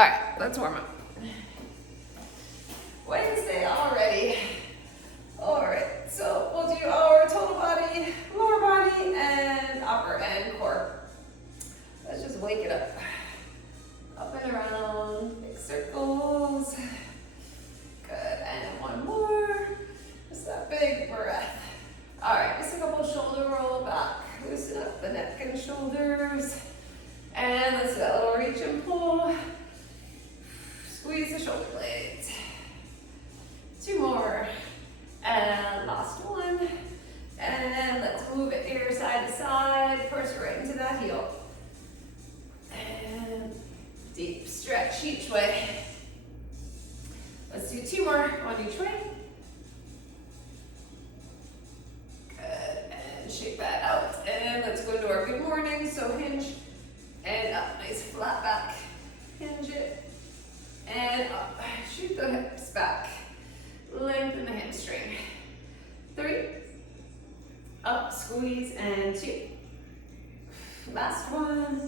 All right, let's warm up. Wednesday already. All right, so we'll do our total body, lower body, and upper and core. Let's just wake it up. Up and around, big circles. Good, and one more. Just that big breath. All right, just a couple shoulder roll back. Loosen up the neck and shoulders. And let's do that little reach and pull. Squeeze the shoulder blades. Two more. And last one. And let's move it here side to side. First right into that heel. And deep stretch each way. Let's do two more on each way. Good. And shake that out. And let's go into our good morning. So hinge and up. Nice flat back. Hinge it. And up. Shoot the hips back. Lengthen the hamstring. 3. Up, squeeze, and 2. Last one.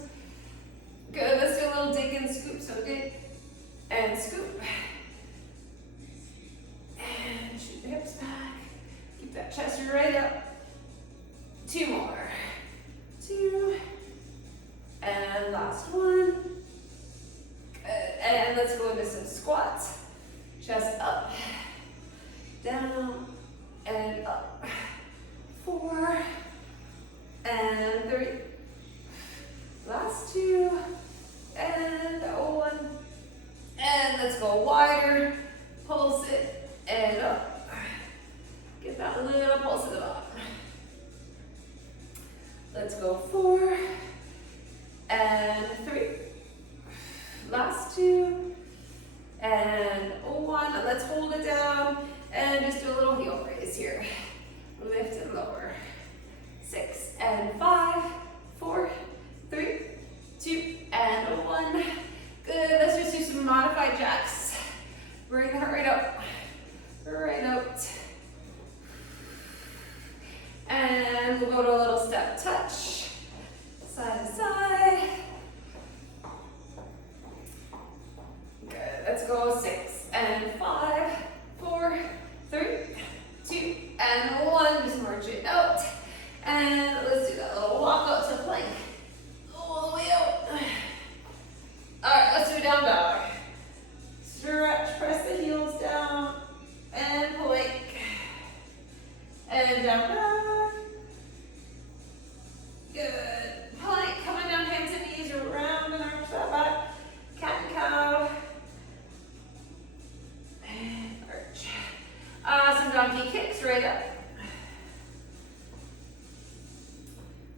Good. Let's do a little dig and scoop. So dig and scoop. And shoot the hips back. Keep that chest right up. 2 more. 2. And last one. Good. And let's go into some squats. Chest up, down, and up. 4, and 3. Last 2, and 1. And let's go wider. Pulse it, and up. Get that little pulse at the bottom. Let's go 4, and 3. Last 2, and 1. Let's hold it down and just do a little heel raise here. Lift and lower. 6 and 5, 4, 3, 2, and 1. Good. Let's just do some modified jacks. Bring the heart rate up. Right out. And we'll go to a little step touch. Side to side. Good. Let's go 6 and 5, 4, 3, 2, and 1. Just march it out. And let's do that little walk out to plank. All the way out. All right, let's do a down dog. Stretch, press the heels down, and plank. And down dog. Good. Plank, coming down hands and knees, around and arch that back. Cat and cow. And arch. Some donkey kicks right up.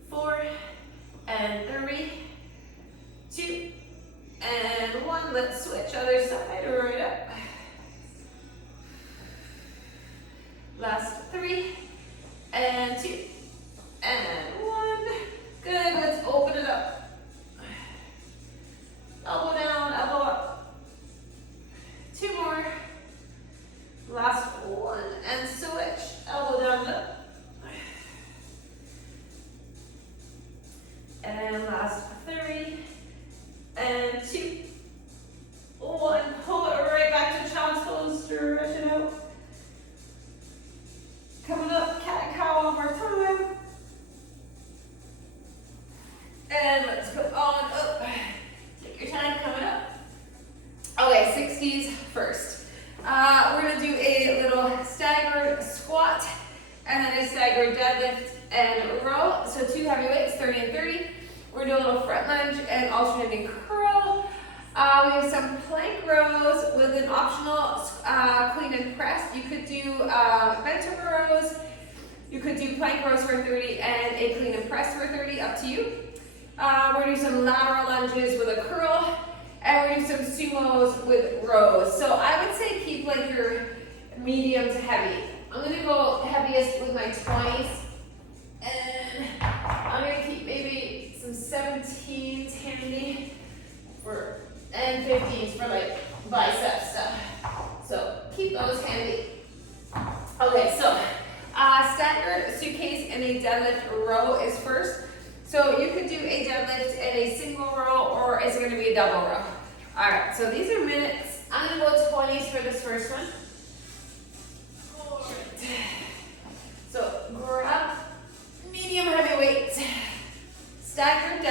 4, and 3, 2, and 1. Let's switch other side, right up. Last 3, and 2, and 1. Good, let's open it up. Elbow down, elbow up. 2 more. Last 1, and switch. Elbow down, up. And last 3, and 2, 1. Pull it right back to child's pose. Stretch it out. Coming up, cat and cow one more time. And let's go on up. Take your time coming up. Okay, 60s first. We're going to do a little staggered squat and then a staggered deadlift and row. So 2 heavy weights, 30 and 30. We're going to do a little front lunge and alternating curl. We have some plank rows with an optional clean and press. You could do bent over rows. You could do plank rows for 30 and a clean and press for 30, up to you. We're going to do some lateral lunges with a curl. And we're going to do some sumos with rows. So I would say keep like your medium to heavy. I'm going to go heaviest with my 20s. And I'm going to keep maybe some 17s handy and 15s for like bicep stuff. So keep those handy. Okay, so staggered suitcase and a deadlift row is first. So you could do a deadlift and a single row, or is it going to be a double row? All right, right, so these are minutes. I'm gonna go 20s for this first one. All right. So grab medium heavy weights. Staggered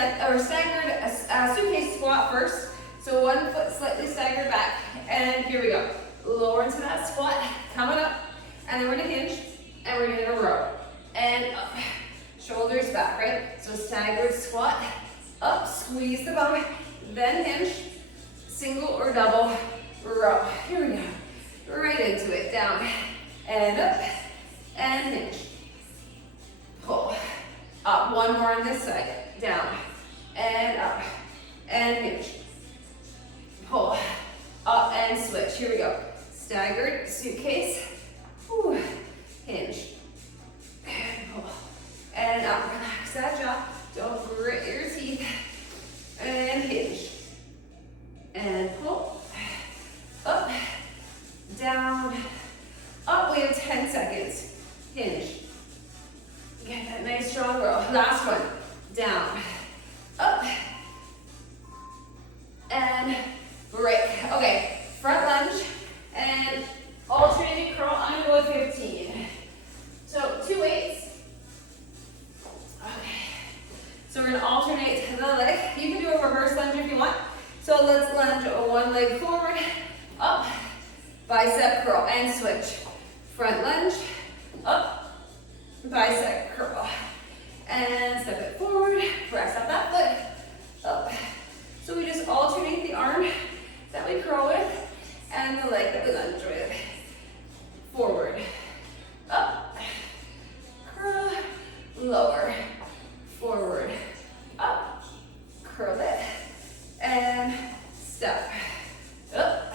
suitcase squat first. So one foot slightly staggered back. And here we go. Lower into that squat, coming up. And then we're gonna hinge, and we're gonna row. And up, shoulders back, right? So staggered squat, up, squeeze the bum, then hinge, single or double, row. Here we go. Right into it, down, and up, and hinge. Pull, up, one more on this side, down, and up, and hinge. Pull, up, and switch. Here we go. Staggered suitcase, whew, hinge, and pull, and up. Relax that jaw. Don't grit your teeth. And hinge. And pull. Up. Down. Up. We have 10 seconds. Hinge. Get that nice strong row. Last one. Down. Up. And break. Okay. Front lunge. And alternating curl. I'm going to go with 15. So 2 weights. Okay. So we're going to alternate the leg. You can do a reverse lunge if you want. So let's lunge one leg forward, up, bicep curl, and switch. Front lunge, up, bicep curl. And step it forward, press up that foot, up. So we just alternate the arm that we curl with and the leg that we lunge with. Forward, up, curl, lower, forward, up, curl it, and step, up,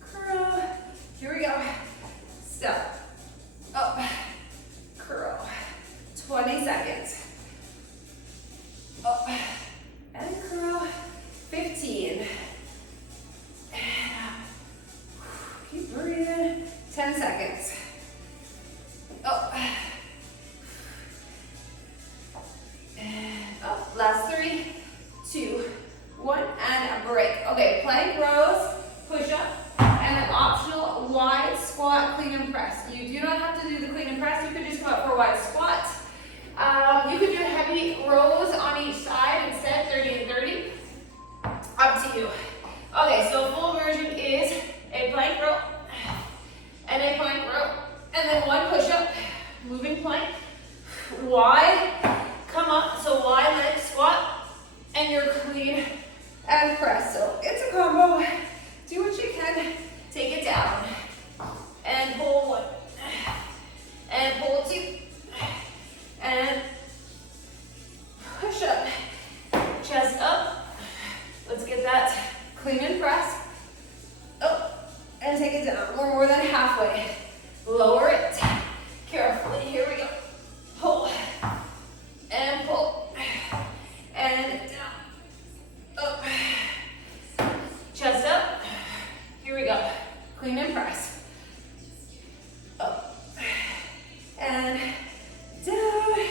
curl, here we go, step, up, curl, 20 seconds, up, and curl, 15, and up, keep breathing, 10 seconds, up, and up, last 3, 2, 1, and a break. Okay, plank rows, push up, and an optional wide squat, clean and press. You do not have to do the clean and press, you could just go up for a wide squat. You could do heavy rows on each side instead, 30 and 30. Up to you. Okay, so full version is a plank row, and a plank row, and then one push up, moving plank, wide, come up, so wide leg squat, and you're clean and press. So it's a combo. Do what you can. Take it down. And pull 1. And pull 2. And push up. Chest up. Let's get that clean and press. Up. And take it down. We're more than halfway. Lower it carefully. Here we go. Pull. And pull. And down. Up. Chest up. Here we go. Clean and press. Up. And down.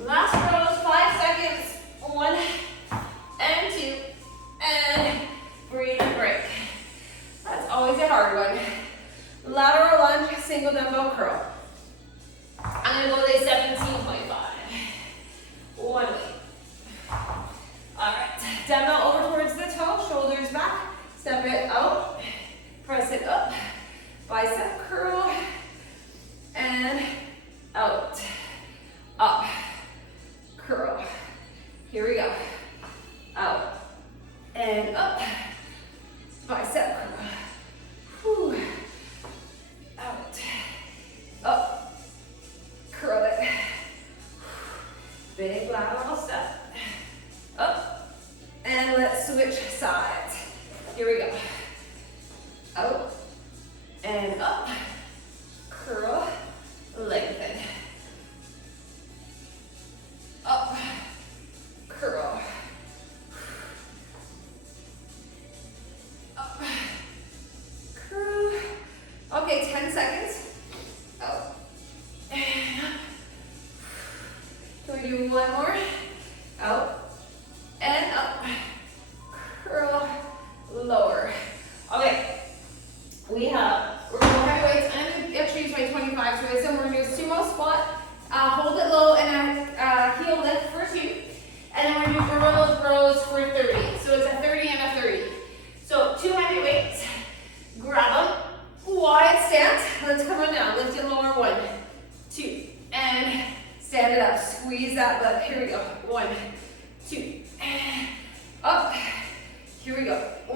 Last rows, 5 seconds. 1 and 2. And breathe and break. That's always a hard one. Lateral lunge, single dumbbell curl. I'm going to go to 17.5. 1 weight. All right, dumbbell over towards the toe, shoulders back, step it out, press it up, bicep curl, and out, up, curl. Here we go. Out, and up, bicep curl. Whew. Out, up, curl it. Big lateral step. Up, and let's switch sides. Here we go. Out, and up, curl, lengthen. Up, curl. Up, curl. Okay, 10 seconds. Out, and up. Can we do one more? Out, and up, curl, lower,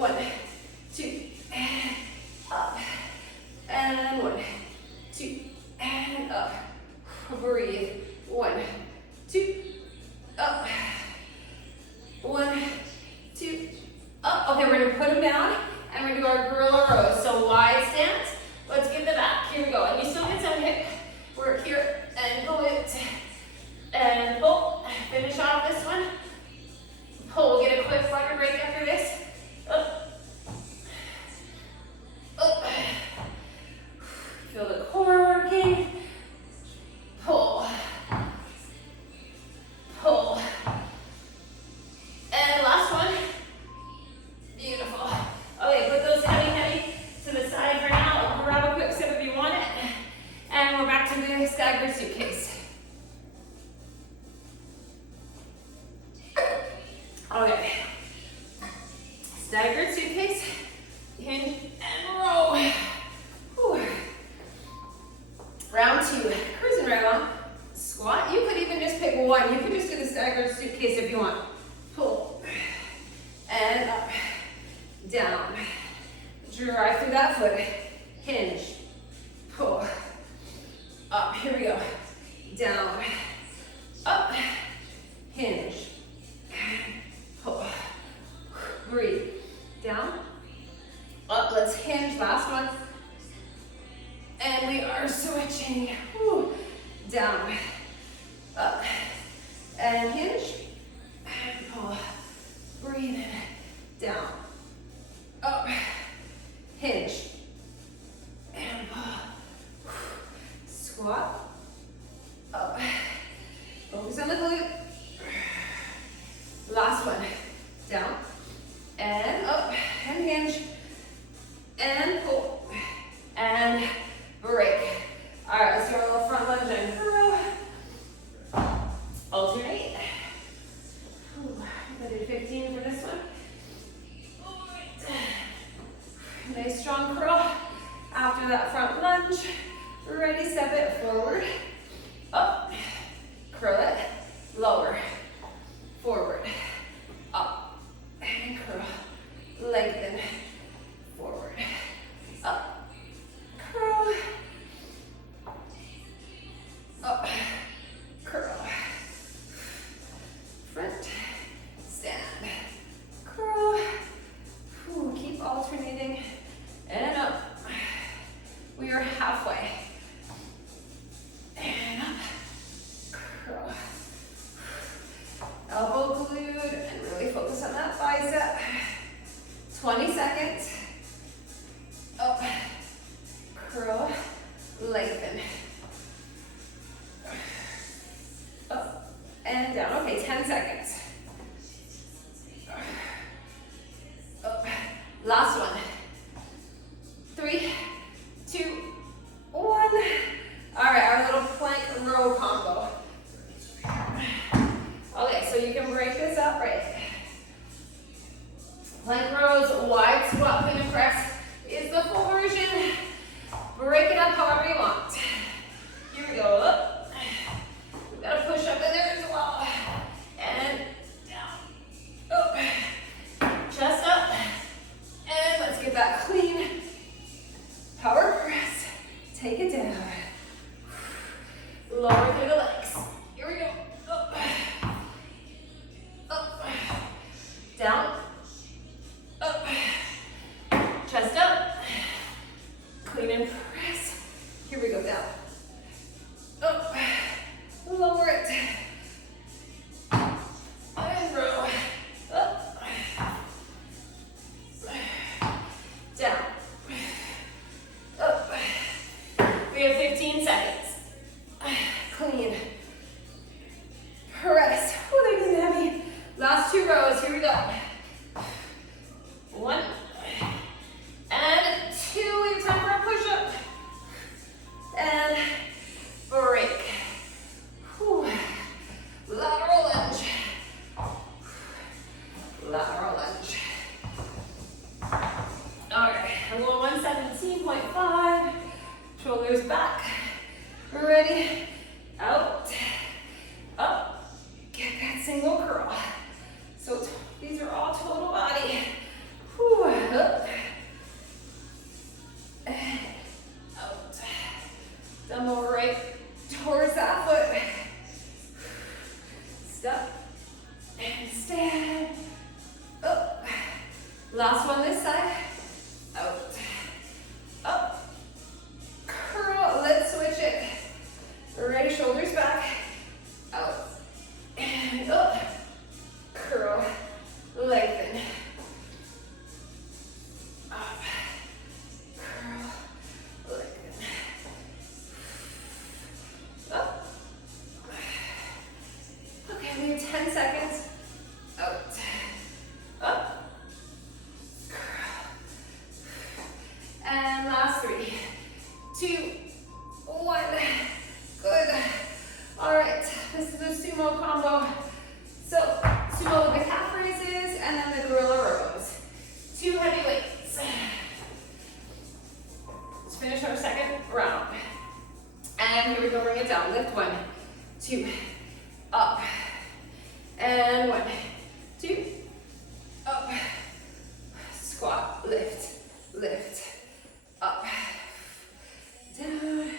1, 2, up, and 1, 2, and up. Breathe. 1, 2, up. 1, 2, up. Okay, we're gonna put them down, and we're gonna do our gorilla rows. So wide stance. Let's get the back. Here we go. And you still get some hip work here, and pull it, and pull. Finish off this one. Pull. Get a quick water break after this. Up. Up. Feel the core working. Pull. Pull. And last one. Beautiful. Okay, put those heavy to the side for now. Grab a quick sip if you want it. And we're back to the staggered suitcase. Okay. Staggered suitcase. Hinge and row. Whew. Round 2. Cruising right along. Squat. You could even just pick one. You could just do the staggered suitcase if you want. Pull. And up. Down. Drive through that foot. Hinge. Pull. Up. Here we go. Down. Up. Hinge. Pull. Breathe. Down. Up. Let's hinge. Last one. And we are switching. Whew. Down. Up. And hinge. And pull. Breathe in. Down. Up. Hinge. And pull. Squat. Up. Focus on the glute. Last one. Down. And up. And hinge. And pull. And break. All right, let's do our little front lunge and curl. Alternate. I did 15 for this one. All right. Nice strong curl. After that front lunge, ready, step it forward, up, curl it, lower, forward, up, and curl, lengthen, forward, up, curl, up, curl, front, stand, curl. Ooh, keep alternating, and up. We are halfway. And up, curl. Elbow glued, and really focus on that bicep. 20 seconds. Up, curl, lengthen. Up, and down. Okay, 10 seconds. Up. Last one. 3, 2, 1. All right, our little plank row combo. Okay, so you can break this up, right? Plank rows, wide squat, clean and press is the full version. Break it up however you want. Here we go, up. We've got to push up in there as well. And down, up, chest up. And let's get that clean. Power press. Take it down. Lower through the legs. Here we go. Up. Up. Down. Up. Chest up. Clean and press. Here we go. Down. Up. Lower it. And row. Up. Down. Up. We have 15 seconds. Clean. Press. Oh, they're getting heavy. Last 2 rows. Here we go. 1 and 2. We have time for a push-up. And break. Whew. Lateral lunge. Lateral lunge. All right, I'm going 117.5. Shoulders back. Ready? Out. Up. Get that single curl. So these are all total body. Whew. your weights. Let's finish our second round. And here we go, bring it down. Lift 1, 2, up. And 1, 2, up. Squat, lift, lift, up, down,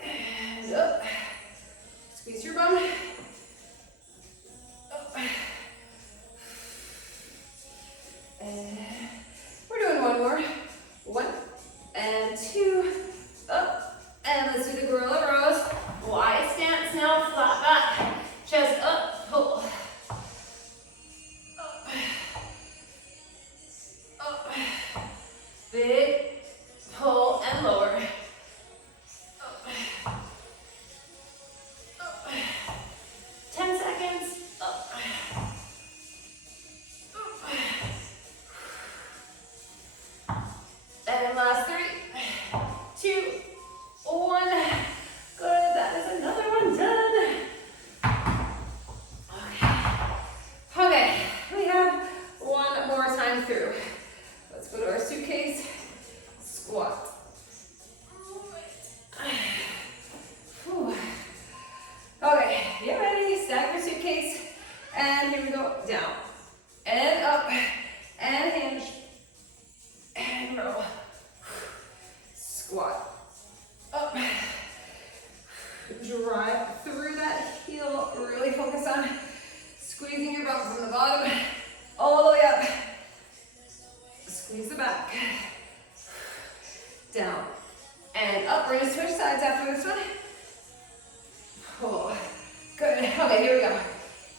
and up. Squeeze your bum. Up. And we're doing one more. 1 and 2, up. And let's do the gorilla rows. Wide stance now, flat back. Chest up, pull. Up. Up. Big pull and lower. Up. Up. 10 seconds. Up. And last 3, 2, 1. Good. That is another one done. Okay. Okay. We have one more time through. Let's go to our suitcase. Squat. Whew. Okay. Get ready. Stack your suitcase. And here we go. Down. And up. And hinge. And roll. Squat. Up. Drive through that heel. Really focus on squeezing your bum from the bottom all the way up. Squeeze the back. Down. And up. We're going to switch sides after this one. Pull. Good. Okay, here we go.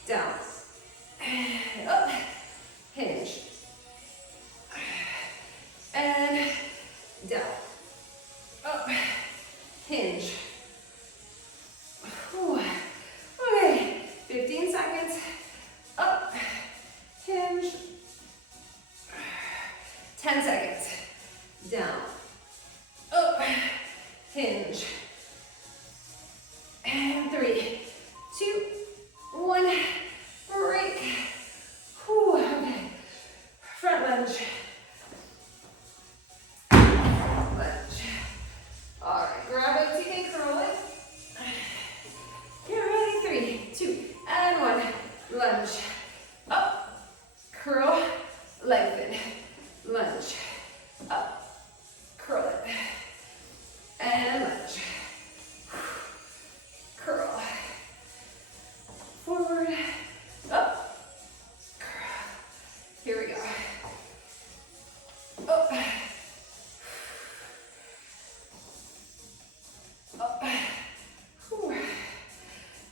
Down. And up. Hinge. And down. Up. Hinge. Whew. Okay. 15 seconds. Up. Hinge. 10 seconds. Down. Up. Hinge. And 3, 2, 1. Break. Whew. Okay. Front lunge. Lunge. All right. Grab it. You can curl it. Get ready. 3, 2, and 1. Lunge. Up. Curl. Lengthen. Lunge. Up. Curl it. And lunge. Curl. Forward. Up. Curl. Here we go. Up. Up. Whew.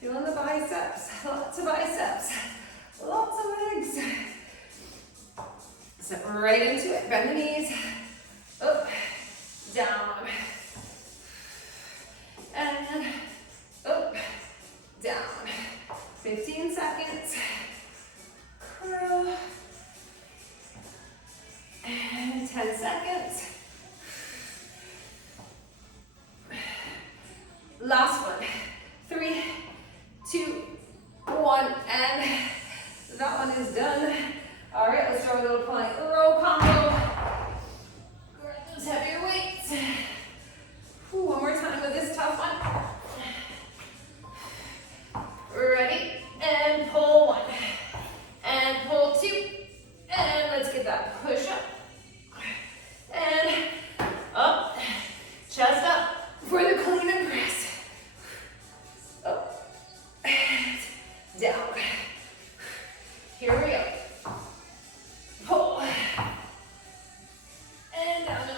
Feeling the biceps. Lots of biceps. Lots of legs. Step right into it. Bend the knees. Up. Down. And up. Down. 15 seconds. Curl. And 10 seconds. Last one. 3, 2, 1, and that one is done. All right, let's throw a little plank row combo. Grab those heavier weights. Ooh, one more time with this tough one. Ready? And pull 1. And pull 2. And let's get that push up. And up. Chest up for the clean and press. Up. And down. Here we go. Pull. And down and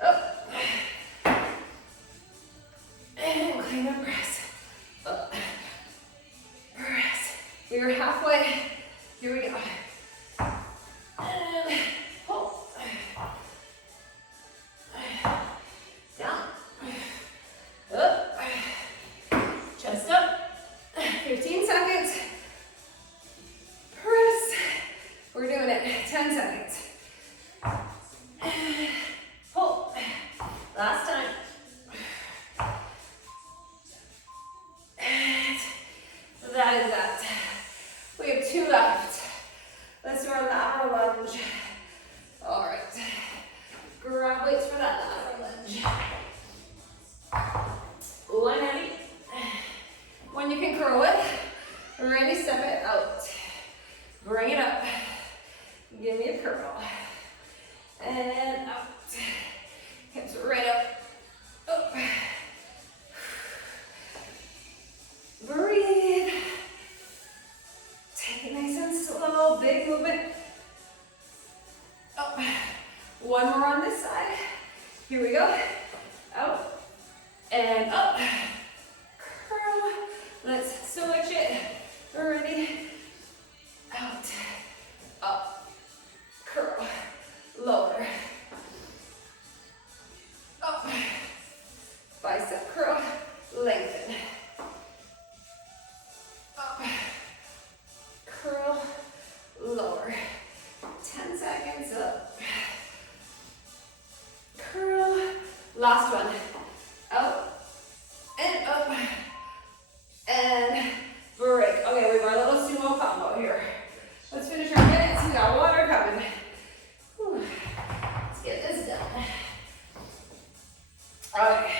up. Up. And clean and press. Up. Press. We are halfway. Here we go. And pull. Down. Up. Chest up. 15 seconds. Press. We're doing it. 10 seconds. Pull. Last time. And that is that. We have 2 left. Let's do our last. lateral lunge. All right. Grab weights for that lateral lunge. One heavy. When you can curl it, ready, step it out. Bring it up. Give me a curl. And out. Hips right up. Up. Breathe. Take it nice and slow. Big movement. Up. One more on this side. Here we go. Out. And up. Curl. Let's switch it. Ready. Out. Up. Curl. Lower. Up. Bicep curl. Lengthen. Up. Curl. Lower. 10 seconds. Up. Curl. Last one. Out. And up. And break. Okay, we've got a little sumo combo here. Let's finish our minutes. We got water coming. Whew. Let's get this done. Okay.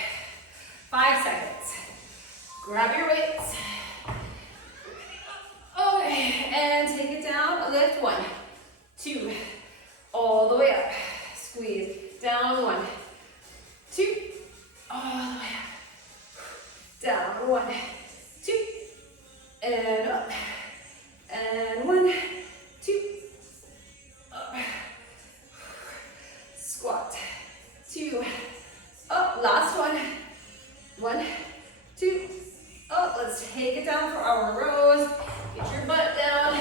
5 seconds. Grab your weights. Okay, and take it down. Lift 1, 2, all the way up. Squeeze. Down 1, 2, all the way up. Down 1, 2, and up. And 1, 2, up. Squat. 2, up. Last one. 1, 2, up. Let's take it down for our rows. Get your butt down.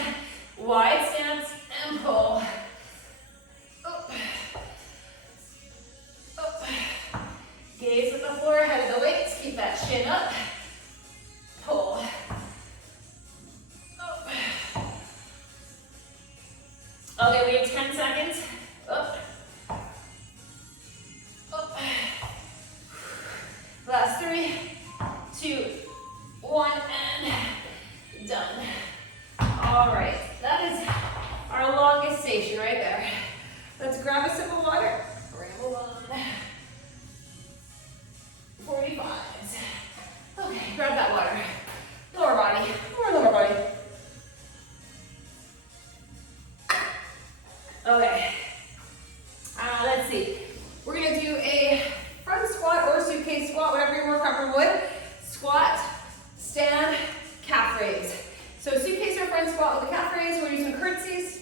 Wide stance and pull. Up. Up. Gaze at the floor, head of the weights. Keep that shin up. Pull. Up. Okay, we have 10 seconds. Up. Up. Last 3, 2, 1, and done. All right, that is our longest station right there. Let's grab a sip of water. Ramble on. 45s. Okay, grab that water. Lower body, more lower body. Okay, let's see. We're gonna do a front squat or suitcase squat, whatever you're more comfortable with. Squat, stand, calf raise. So suitcase or front squat with the calf raise, we're using curtsies.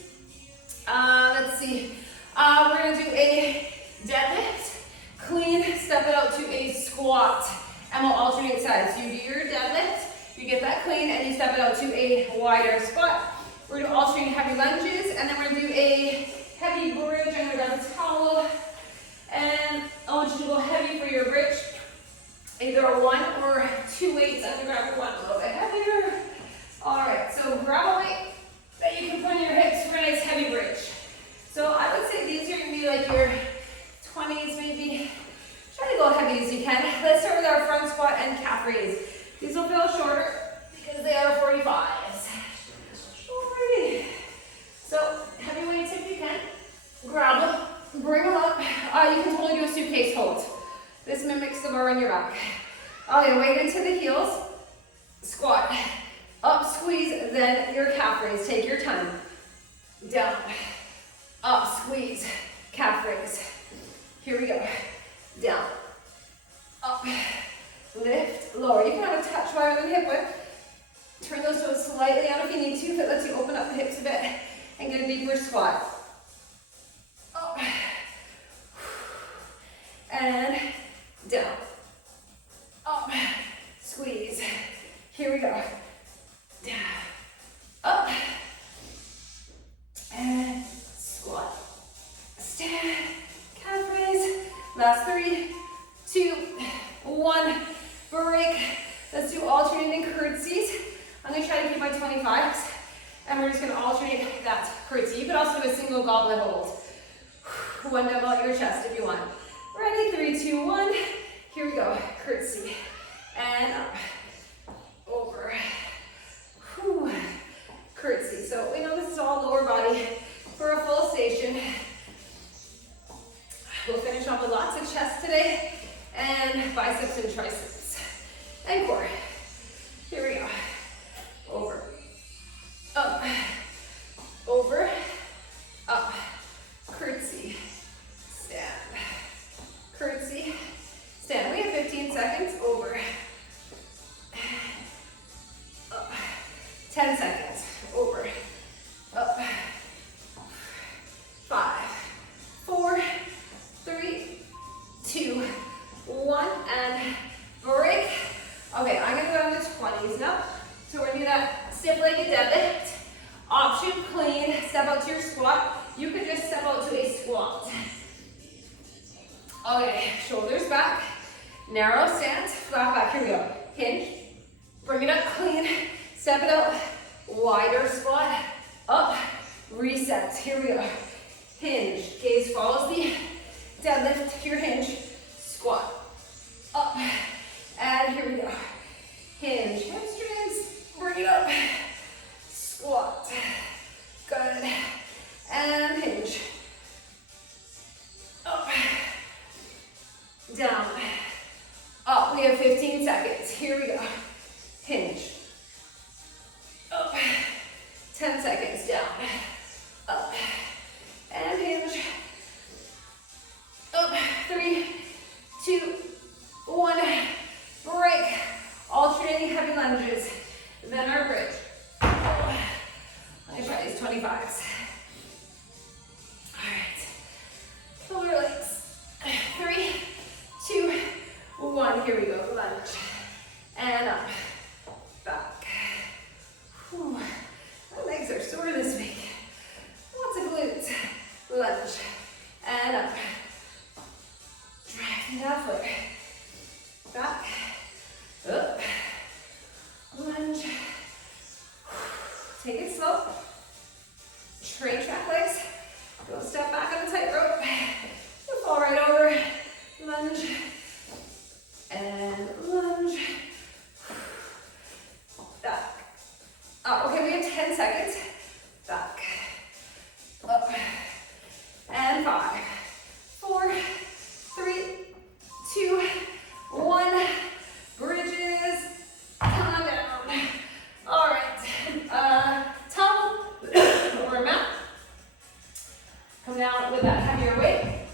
Let's see. We're gonna do a deadlift, clean, step it out to a squat, and we'll alternate sides. So you do your deadlift, you get that clean, and you step it out to a wider squat. We're gonna alternate heavy lunges, and then we're gonna do a heavy bridge. I'm gonna grab a towel, and I want you to go heavy for your bridge. Either a 1 or 2 weights. I'm gonna grab one a little bit heavier. All right, so grab a weight that you can put in your hips for a nice heavy bridge. So I would say these are gonna be like your 20s maybe. Try to go heavy as you can. Let's start with our front squat and calf raise. These will feel shorter because they are 45s. Alrighty. So heavy weights if you can. Grab them, bring them up. You can totally do a suitcase hold. This mimics the bar on your back. Okay, weight into the heels. Squat. Up, squeeze, then your calf raise. Take your time. Down. Up, squeeze, calf raise. Here we go. Down. Up. Lift, lower. You can have a touch wider than hip width. Turn those toes slightly out if you need to, if it lets you open up the hips a bit and get a deeper squat. Up. And down. Up. Squeeze. Here we go. Down. Up. And squat. Stand. Calf raise. Last 3, 2, 1. Break. Let's do alternating curtsies. I'm going to try to keep my 25s. And we're just going to alternate that curtsy. You could also do a single goblet hold. One down below your chest if you want. Ready? 3, 2, 1. Here we go. Curtsy. And up. Over. Whew. Curtsy. So we know this is all lower body for a full station. We'll finish off with lots of chest today, and biceps and triceps, and core. Here we go. Over, up, over, up, curtsy, stand, curtsy, stand. We have 15 seconds, over, up, 10 seconds, over, up, 5, 4, 3, 2, 1, and break. Okay, I'm gonna go down to 20s now. So we're gonna do that stiff-legged deadlift. Option clean, step out to your squat. You could just step out to a squat. Okay, shoulders back, narrow stance, flat back. Here we go. Hinge, bring it up clean, step it out, wider squat, up, reset. Here we go. Hinge, gaze follows the deadlift to your hinge, squat, up, and here we go. Hinge, hamstrings, bring it up, squat, good, and hinge, up, down, up. We have 15 seconds. Here we go. Hinge, up, 10 seconds, down, up, and hinge, up, 3, 2, 1, break. Alternating heavy lunges, then our bridge. Let me try these 25s. All right, pull your legs. 3, 2, 1, here we go, lunge. And up, back. Whew. My legs are sore this week. Lots of glutes. Lunge, and up. Driving that foot. Back, up, lunge. Take it slow. Straight track legs. Don't step back on the tightrope. You'll fall right over. Lunge, and lunge. Back. Okay, we have 10 seconds. Back, up, and 5, 4, 3, 2, 1. Bridges, come down. All right, towel or mat. Come down with that heavier weight.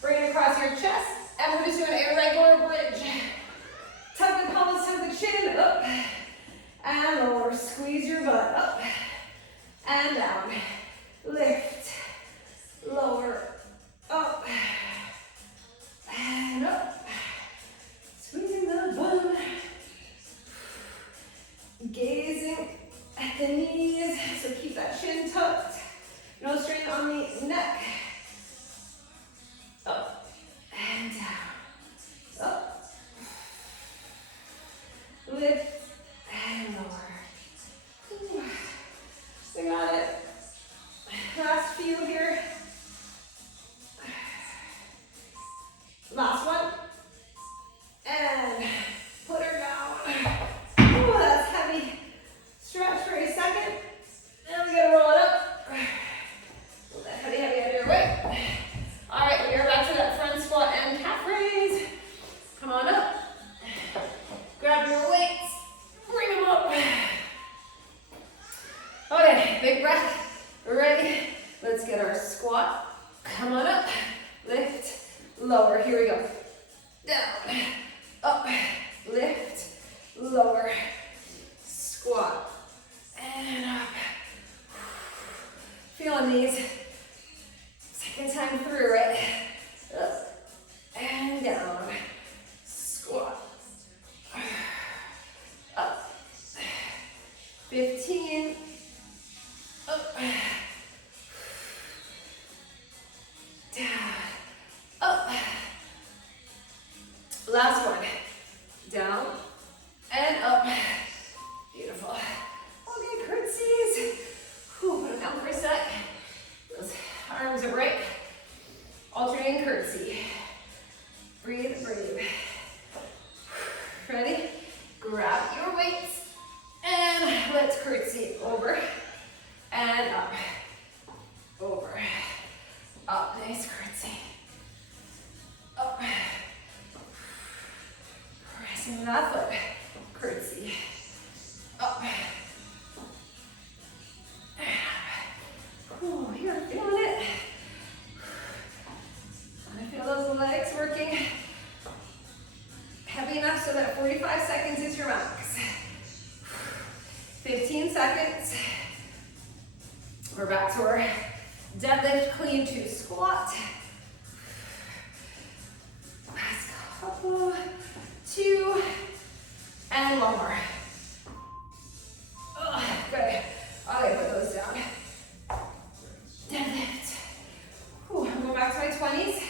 Bring it across your chest, and we're just doing a regular bridge. Tug the pelvis, tug the chin, up, and lower. Squeeze your butt, up, and down. Lift, lower, up, and up. Squeezing the bum. Gazing at the knees, so keep that chin tucked. No strain on the neck. Up and down. Up. Lift and lower. We got it. Last few here. Last one. And put her down. Oh, that's heavy. Stretch for a second. And we're gonna roll it up. Pull that heavy, heavy out of your way. All right, we are back to that front squat and calf raise. Come on up. Grab your weights. Bring them up. Okay, big breath. Ready? Let's get our squat. Come on up. Lift. Lower. Here we go. Down. Up, lift, lower, squat, and up. Feeling these. Second time through, right? Up and down. Squat. Up. 15. Up. Down. Up. Last one. Down and up. Beautiful. Okay, curtsies. Whew, put them down for a sec. Those arms are right. nice curtsy. Up. Pressing that foot. Curtsy. Up. Ooh, you're feeling it. I feel those legs working heavy enough so that 45 seconds is your max. 15 seconds. We're back to our deadlift, clean to squat. Last couple, 2, and one more. Oh, good. Okay, put those down. Deadlift. Whew, I'm going back to my 20s.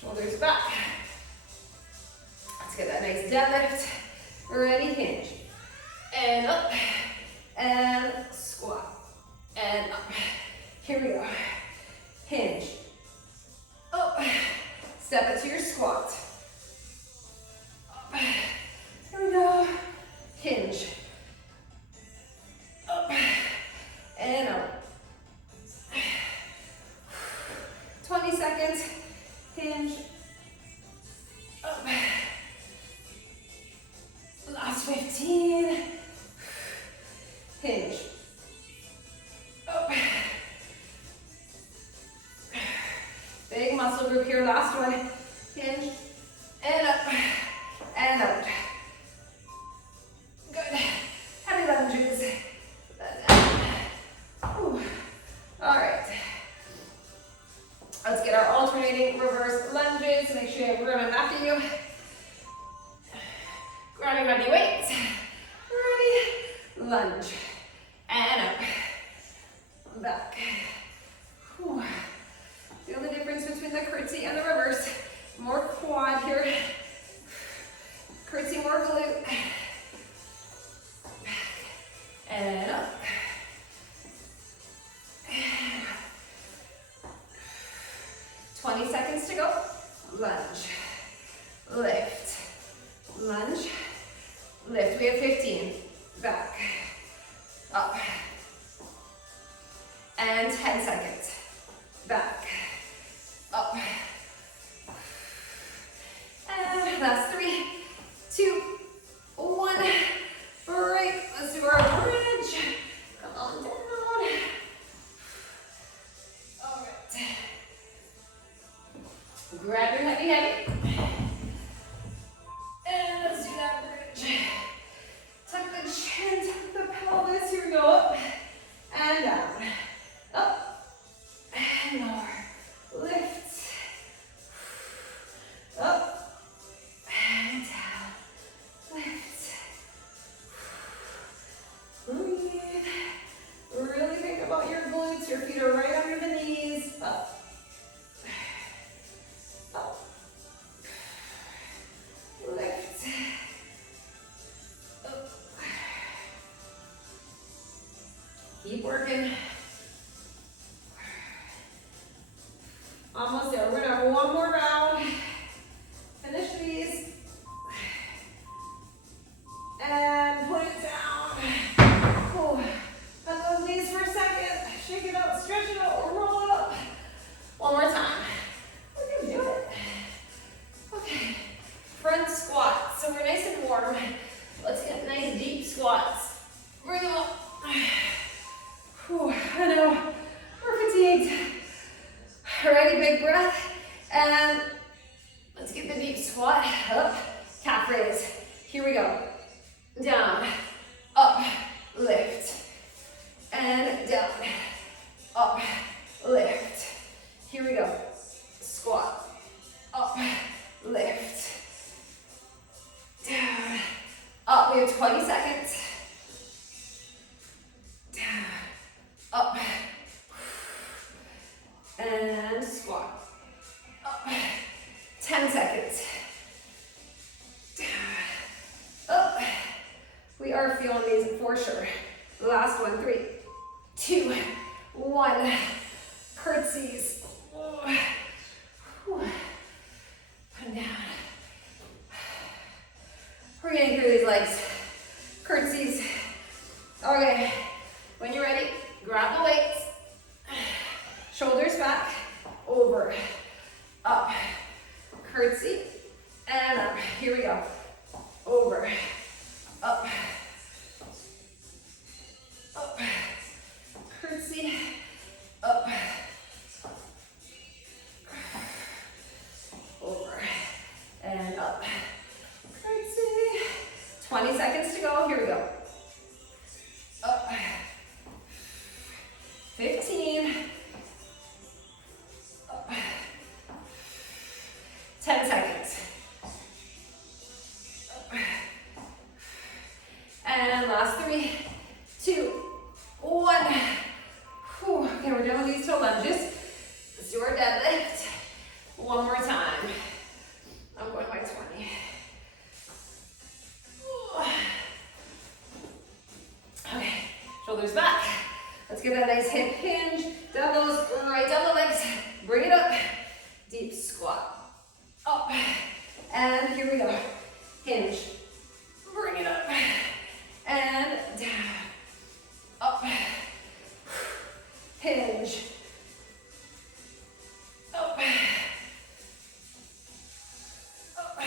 Shoulders back. Let's get that nice deadlift. Ready, hinge. And up. And squat. And up. Here we go. Hinge. Up. Step it to your squat. Up. Here we go. Hinge. Up. And up. 20 seconds. Hinge. Up. Last 15. Hinge. Up. Big muscle group here. Last one. Hinge. And up. And out. Good. Heavy lunges. All right. Let's get our alternating reverse lunges. Make sure you have room enough for you. Grabbing heavy weights. Ready? Lunge. And up. Back. Whew. Feel the difference between the curtsy and the reverse. More quad here. Curtsy, more glute. Back. And up. 20 seconds to go. Lunge. Lift. Lunge. Lift. We have 15. Back. Up. And 10 seconds. Back. Up. And last 3, 2, 1. Break. Let's do our bridge. Come on down. All right. Grab your heavy. And let's do that bridge. Tuck the chin, tuck the pelvis. Here we go. Up and down. Up and lower. Lift. Up and down. Lift. Breathe. Really think about your glutes. Your feet are right under the knees. Up. Up. Lift. Up. Keep working. Almost there. We're gonna have one more round. Finish these. And put it down. Cool. Bend those knees for a second. Shake it out, stretch it out, roll it up. One more time. We can do it. Okay. Front squat. So we're nice and warm. Let's get nice deep squats. Bring them up. Whew, I know. We're fatigued. Ready, big breath. And let's get the deep squat. Up. Calf raise. Here we go. Down. Up. Lift. And down. Up. Lift. Here we go. Squat. Up. Lift. Down. Up. We have 20 seconds. Down. Up. And squat. Up. 10 seconds. Down. Up. We are feeling these for sure. Last one. 3, 2, 1. Curtsies. Up and down. We're getting through these legs. Curtsies. Okay. When you're ready, grab the weights. over, up, curtsy, and up. Here we go. Over, up, up, curtsy, up, over, and up, curtsy. 20 seconds to go. Here we go. Up, 15, up, 10 seconds. Up. And last 3, 2, 1. Whew. Okay, we're doing these toe lunges. Let's do our deadlift. One more time. I'm going by 20. Okay, shoulders back. Let's get that nice hip hinge. Doubles, right double legs. Bring it up. Deep squat. Up. And here we go. Hinge. Bring it up. And down. Up. Hinge. Up. Up.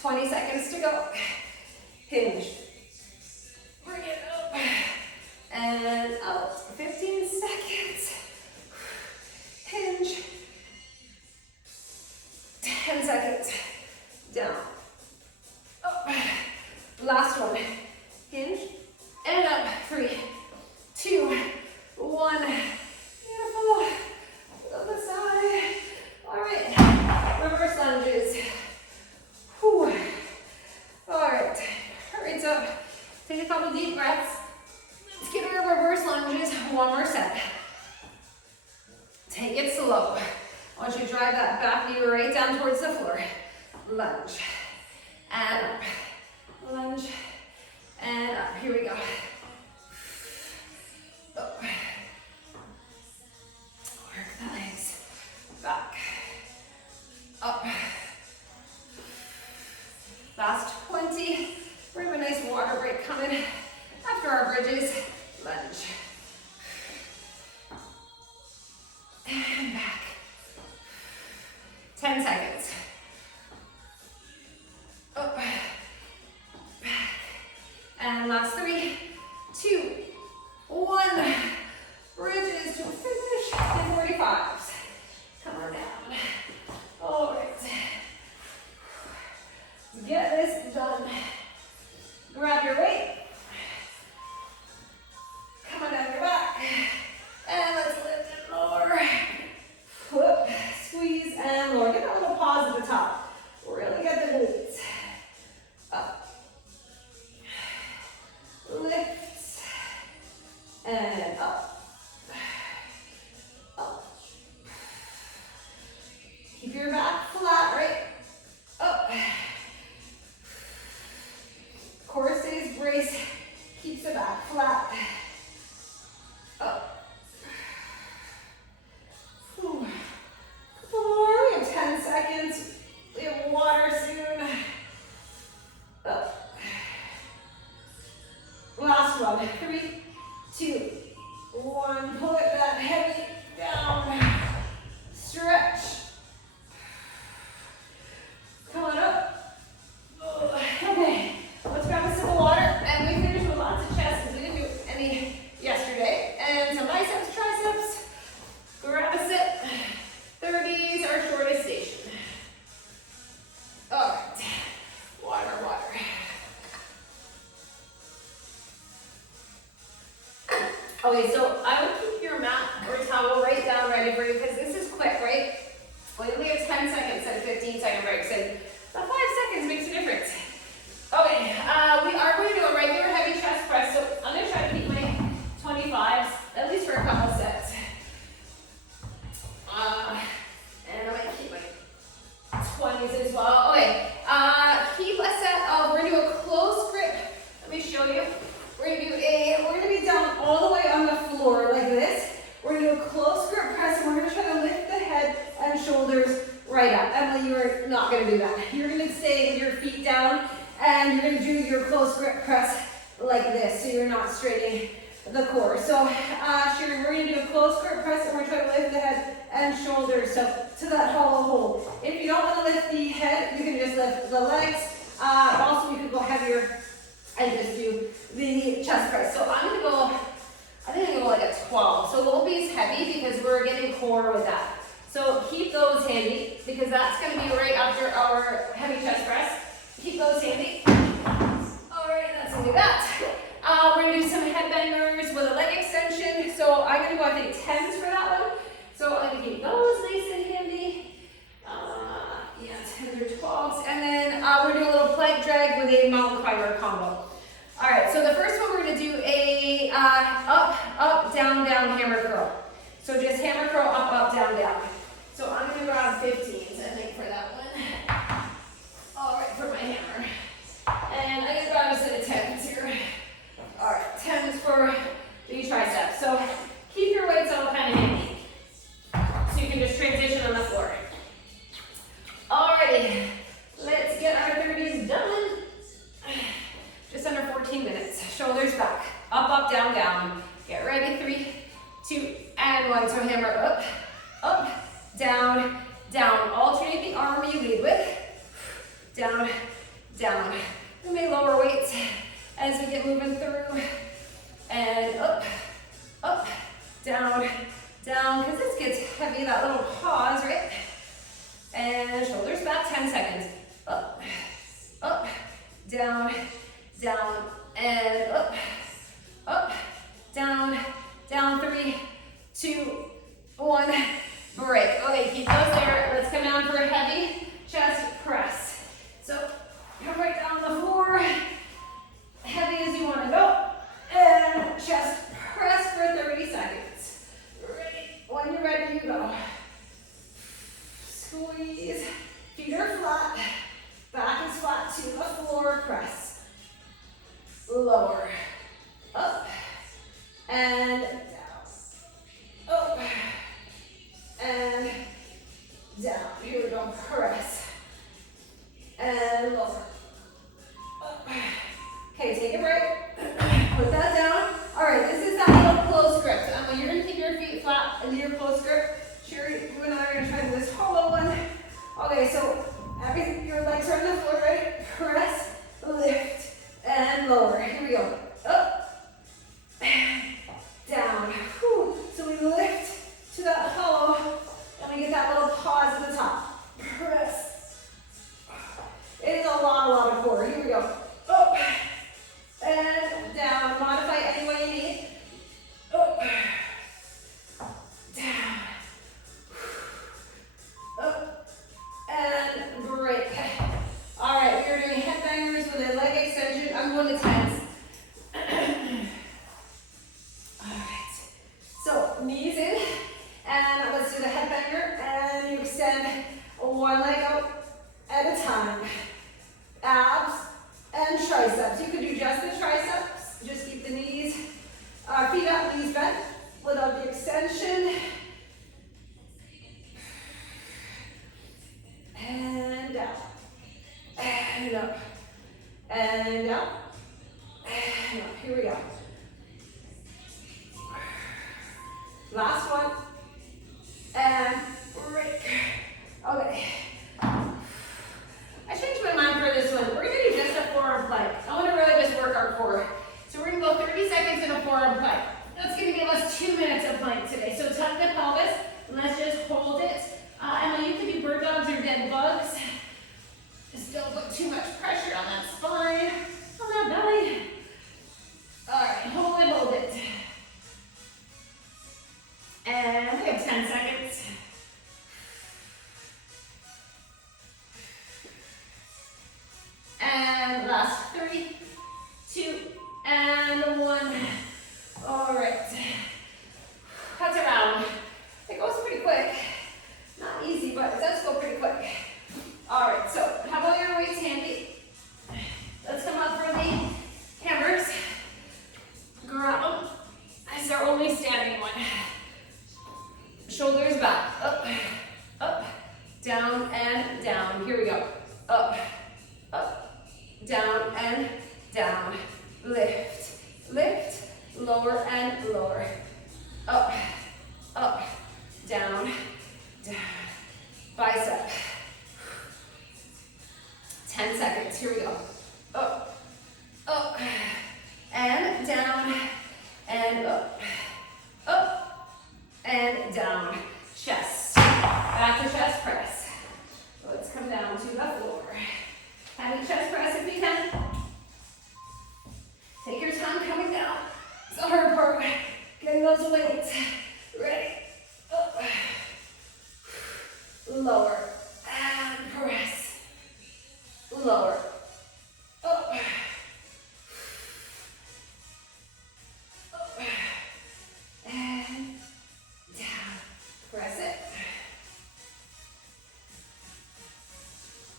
20 seconds to go. Hinge. Bring it up. And out. 15 seconds. Hinge. 10 seconds. Down. Up. Last one. Hinge. And up. 3, 2, 1. Beautiful. Other side. All right. Reverse lunges. Whew. All right. Hurry up. Take a couple deep breaths. Let's get our reverse lunges. One more set. Take it slow. I want you to drive that back knee right down towards the floor. Lunge. And up. Lunge. And up. Here we go. Up. Work the legs. Back. Up. Last 20. We have a nice water break coming after our bridges. Lunge. And back. 10 seconds. Up. Back. And last 3, 2, 1. Bridges to finish in 45s. Come on down. All right. Get this done. Grab your weight. Come on down your back. And let's lift and lower. Whoop. Squeeze and lower. Get a little pause at the top. Really get the glutes. Up. Lift. And up. Up. Keep your back flat, right? Up. Core stays braced. Keeps the back flat. Up. Whew. Couple more. We have 10 seconds. We have water soon. Up. Last one. 3, 2, 1. Pull it that heavy down. Stretch. Come on up. Okay. Let's grab a sip of water. And we finished with lots of chest because we didn't do any yesterday. And some biceps, triceps. Grab a sip. 30s, our shortest station. All right. Water, water. Okay, so I would keep your mat or towel right down ready for you because this is quick, right? We only have 10 seconds and 15-second breaks, and the 5 seconds makes a difference. Okay, we are going to do a regular heavy chest press, so I'm going to try to keep my 25s, at least for a couple sets. And I might keep my 20s as well. Okay, keep a set of, we're going to do a close grip. Let me show you. We're going to be down all the way on the floor like this. We're going to do a close grip press, and we're going to try to lift the head and shoulders right up. Emily, you're not going to do that. You're going to stay with your feet down, and you're going to do your close grip press like this, so you're not straightening the core. So, Sharon, we're going to do a close grip press, and we're going to try to lift the head and shoulders. So to that hollow hold. If you don't want to lift the head, you can just lift the legs. Also, you could go heavier and just do the chest press. So I'm gonna go, I think I'm gonna go like a 12. So low base heavy because we're getting core with that. So keep those handy because that's gonna be right after our heavy chest press. Keep those handy. All right, let's do that. We're gonna do some headbangers with a leg extension. So I'm gonna go, I think 10s for that one. So I'm gonna keep those nice and handy. Yeah, 10s or 12s. And then we're doing a little plank drag with a mountain climber combo. All right, so the first one we're gonna do a up, up, down, down hammer curl. So just hammer curl, up, up, down, down. So I'm gonna go around 15s, I think, for that one. All right, for my hammer. And I'm gonna grab a set of 10s here. All right, 10s for the triceps. So keep your weights all kind of handy. So you can just transition on the floor. Alrighty, let's get our 30s done. Just under 14 minutes. Shoulders back. Up, up, down, down. Get ready. 3, 2, and 1. So hammer up, up, down, down. Alternate the arm you lead with. Down, down. We may lower weights as we get moving through. And up, up, down, down. Because this gets heavy, that little pause, right? And shoulders back, 10 seconds. Up, up, down, down, and up, up, down, down. 3, 2, 1, break. Okay, keep those there. Let's come down for a heavy chest press. So come right down the floor, heavy as you want to go, and chest press for 30 seconds. Ready? When you're ready, you go. Squeeze, feet are flat, back is flat to the floor, press. Lower, up, and down. Up, and down. Here we go, press. And lower. Up. Okay, take a break. Put that down. All right, this is that little close grip. You're gonna keep your feet flat into your close grip. Sure, you and I are gonna try this hollow one. Okay, so your legs are on the floor, right? Press, lift, and lower. Here we go. Up, down. Whew. So we lift to that hollow, and we get that little pause at the top. Press. It's a lot of core. Here we go. Up, and down. Modify any way you need. Up, down. Up, and break. All right, we are doing headbangers with a leg extension. I'm going to 10s. All right, so knees in, and let's do the headbanger, and you extend one leg out at a time. Abs and triceps. You could do just the triceps, just keep the knees, feet up, knees bent, without the extension. And down, and up, and down, and up. Here we go. Last one, and break. Okay. I changed my mind for this one. We're going to do just a forearm plank. I want to really just work our core. So we're going to go 30 seconds in a forearm plank. That's going to give us 2 minutes of plank today. So tuck the pelvis, and let's just hold it. Emma, you can do bird dogs or dead bugs. Just don't put too much pressure on that spine, on that belly. All right, hold it. And we have 10 seconds. And last 3, 2, and 1. All right. Cuts around. It goes pretty quick. Not easy, but it does go pretty quick. All right, so how about your weights handy? Let's come up for the hammers. Grab them. This is our only standing one. Shoulders back. Up, up, down, and down. Here we go. Up, up, down, and down. Lift, lift, lower, and lower. Up, up, down, and down. Chest. Back to chest press. Let's come down to the floor. Having chest press if you can. Take your time coming down. It's the hard part. Getting those weights. Ready. Up. Lower. And press. Lower. Up. Up. And down. Press it.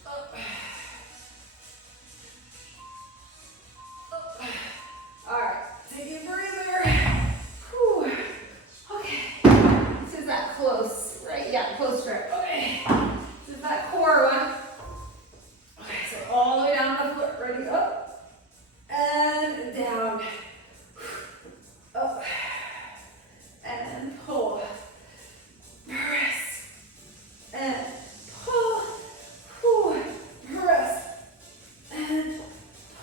Up. Up. All right. Take a breather. Whew. Okay. This is that close, right? Yeah, close grip. Okay. This is that core one. Okay, so all the way down the foot. Ready? Up. And down. Up. And pull. Press. And pull. Whew. Press. And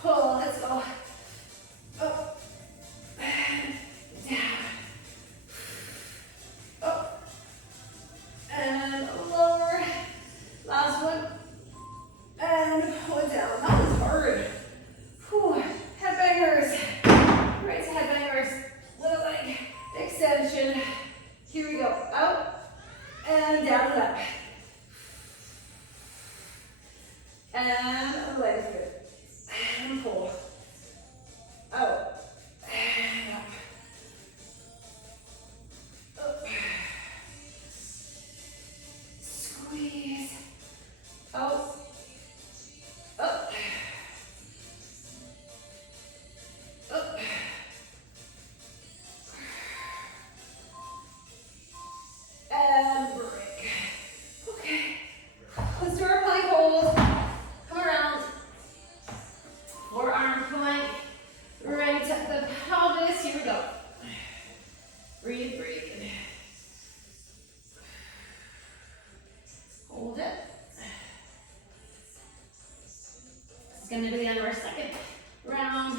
pull. Let's go. Up. And down. Up. And lower. Last one. And pull it down. That was hard. Whew. Headbangers. Right to headbangers. Little leg extension. Here we go. Out. And down and up. And leg good. And pull. Out. And up. Up. Squeeze. Out. Up. Up. And break. Okay. Let's do our plank hold. Come around. Forearm plank. Right to the pelvis. Here we go. Breathe, breathe. Hold it. This is going to be the end of our second round.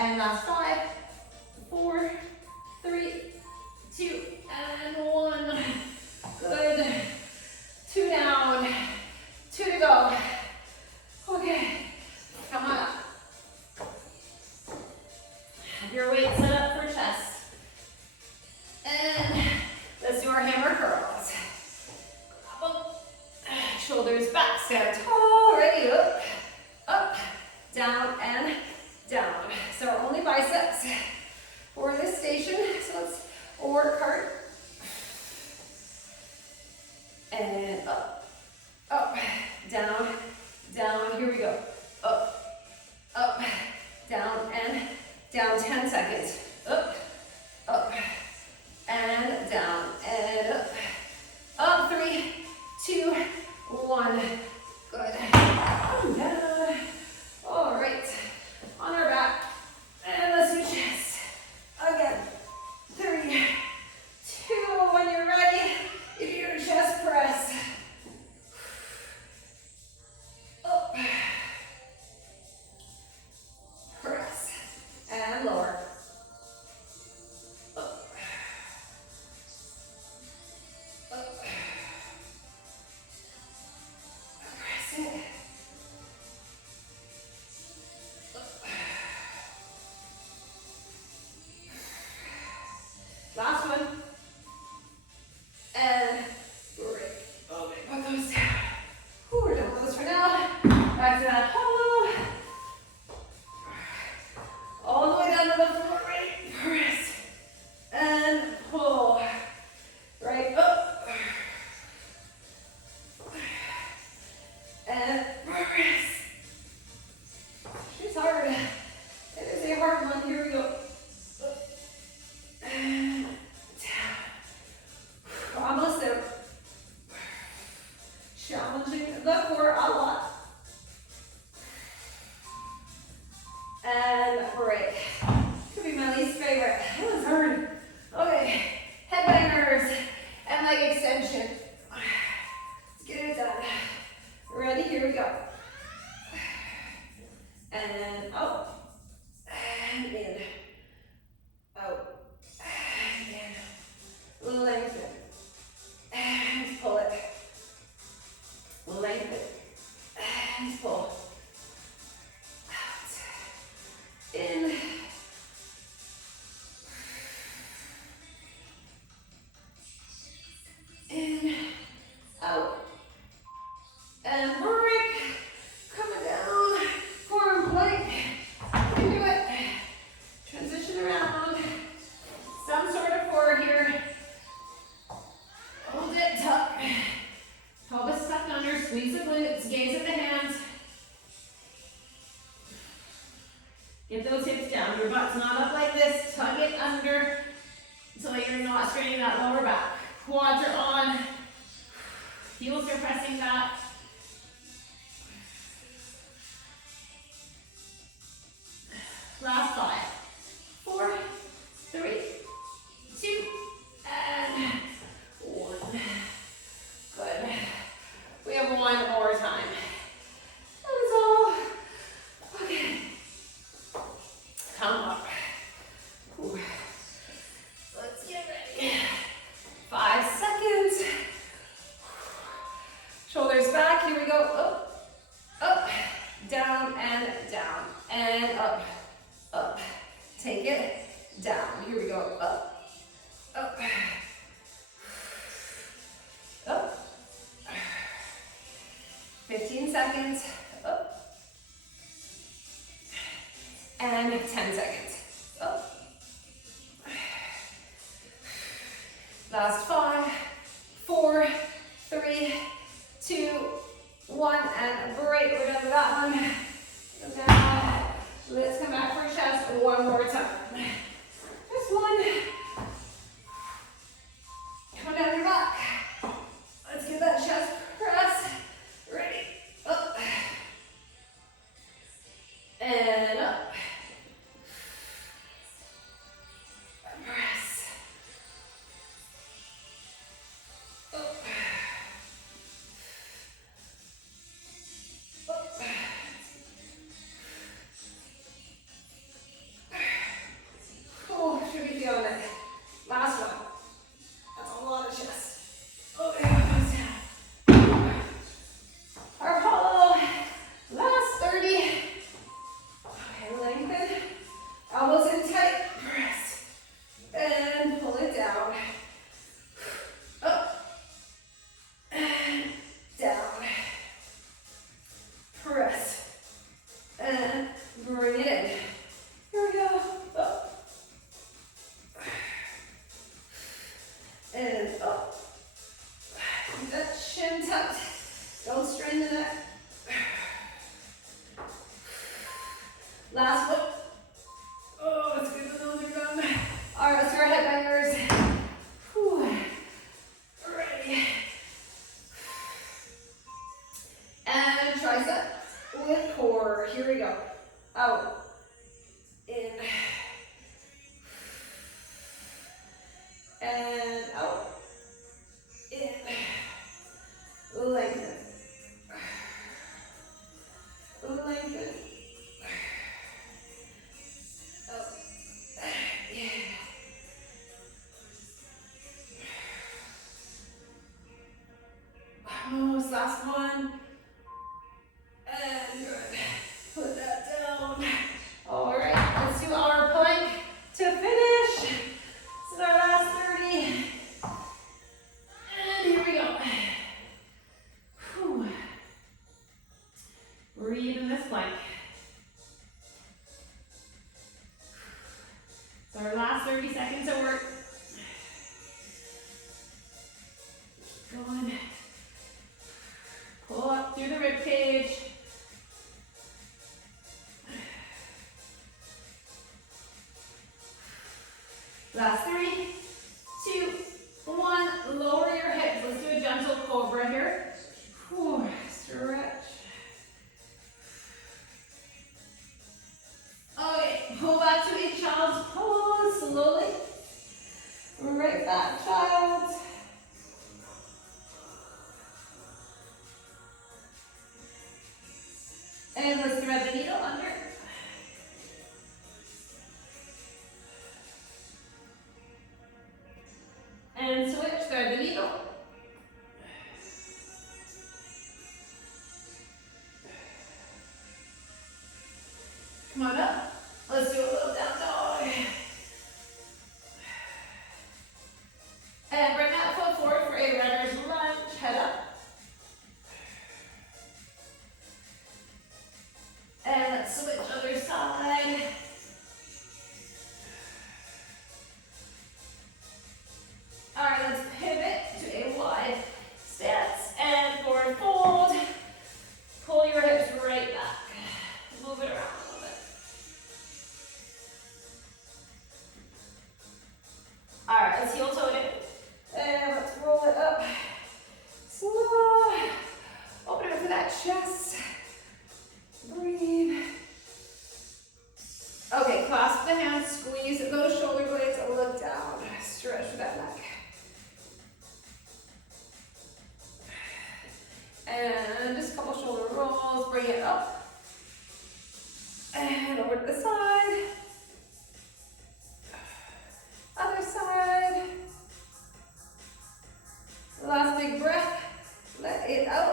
And last 5, 4, 3, 2, and 1. Good. 2 down. 2 to go. Okay. Come on up. Have your weight set up for chest. And let's do our hammer curls. Up. Shoulders back, stand tall. Ready, up, up, down, and down. So only biceps for this station. So let's work hard. And up, up, down, down. Here we go. Up, up, down, and down. 10 seconds. Up, up, and down, and up. Up, 3, 2, 1. Good. Down. All right. On our back. And let's do chest. Again. 3, 2. When you're ready, you do your chest press. Up. Press. And lower. Up. Up. Press it. Last one. And break. Okay, put those down. Whew, we're done with this for now. Back to that hollow. All the way down to the floor. Ready? Press. And pull. Right up. And press. She's hard. It is a hard one. Here we go. And down. Almost there. Challenging the core a lot. And break. Could be my least favorite. It was hard. Okay. Headbangers and leg extension. Let's get it done. Ready? Just gaze at the hands. Get those hips down. Your butt's not up like this. Tug it under so you're not straining that lower back. Quads are on. Heels are pressing back. Last 5, 4, 3, 2, and 1. Good. We have one more time. That is all. Okay. Come up. Ooh. Let's get ready. 5 seconds. Shoulders back. Here we go. Up, up, down, and down, and up. Up. Take it down. Here we go. Up. Up. Up. 15 seconds. Up. And 10 seconds. Up. Last 5, 4, 3, 2, 1, and break. We're done with that one. Now, let's come back for chest one more time. Just one. Come down your back. Let's get that chest press. Ready. Up. And up. Press. Up. Up. Oh, should be feeling it. Last one. That's a lot of chest. Okay, goes down. Our hollow. Last 30. Okay, lengthen. Elbows in tight. Press. And pull it down. Up. And down. Press. And bring it in. Here we go. Up. And up. Keep that chin tucked. Don't strain the neck. Last one. Oh, it's good that those are done. All right, let's do our headbangers. Whew. Ready. And tricep with core. Here we go. Out. In. And out. In. Lengthen. Lengthen. Up. Yeah. Almost last one. And good. Put that down. All right, let's do our plank to finish. This is our last 30. And here we go. Whew. Breathe in this plank. So our last 30 seconds of work. Keep going. Pull up through the rib cage. Last 3, 2, 1. Lower your hips. Let's do a gentle cobra here. Whew. Stretch. Okay, pull back to a child's pose slowly. Right back, child. And let's thread the needle under. And switch, thread the needle. Come on up. Let's do a little down dog. And bring that foot forward for a runner's lunge. Head up. And let's switch other side. All right, let's pivot to a wide stance and forward fold. that chest. Breathe. Okay, clasp the hands, squeeze those shoulder blades, look down, stretch for that neck. And just a couple shoulder rolls, bring it up. And over to the side. Other side. Last big breath, let it out.